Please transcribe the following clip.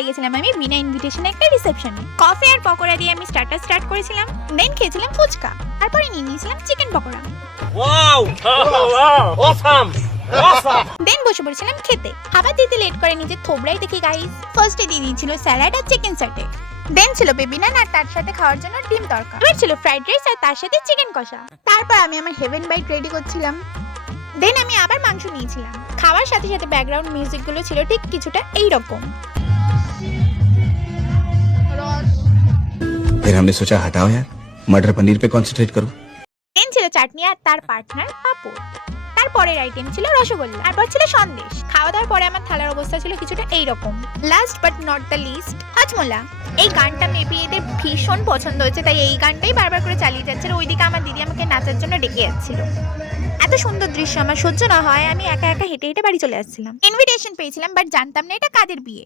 চলে গেছিলাম আমি বিনা ইনভিটেশনে একটা রিসেপশনে। কফি আর পকোড়া দিয়ে আমি স্টার্টার স্টার্ট করেছিলাম, দেন খেয়েছিলাম ফুচকা, তারপরে নিয়ে নিয়েছিলাম chicken pakora. Wow awesome awesome. Then বসে পড়েছিলাম খেতে। খাবার দিতে লেট করে নিজের থোবড়াই দেখি গাইস। ফার্স্টে দিয়ে দিয়েছিল স্যালাড আর চিকেন সাটে, দেন ছিল বেবি নান আর তার সাথে খাওয়ার জন্য ডিম তড়কা, এবার ছিল ফ্রাইড রাইস আর তার সাথে চিকেন কষা। তারপর আমি আমার হেভেন বাইট রেডি করছিলাম, দেন আমি আবার মাংস নিয়েছিলাম। খাওয়ার সাথে সাথে ব্যাকগ্রাউন্ড মিউজিক গুলো ছিল ঠিক কিছুটা এইরকম। फिर हमने सोचा हटाओ यार, मटर पनीर पे कंसंट्रेट करो। দেন ছিল চাটনি আর তার পার্টনার পাপড়। তারপরের আইটেম ছিল রসগোল্লা, তারপর ছিল সন্দেশ। খাওয়া দাওয়ার পরে আমার থালার অবস্থা ছিল কিছুটা এইরকম। Last but not the least, Hajmola. এই গানটা মেবি এদের ভীষণ পছন্দ হয়েছে, তাই এই গানটাই বারবার করে চালিয়ে যাচ্ছিল। ওইদিকে আমার দিদি আমাকে নাচার জন্য ডেকে যাচ্ছিল। এত সুন্দর দৃশ্য আমার সহ্য না হয় আমি একা একা হেঁটে হেঁটে বাড়ি চলে আসছিলাম। ইনভিটেশন পেয়েছিলাম বাট জানতাম না এটা কাদের বিয়ে।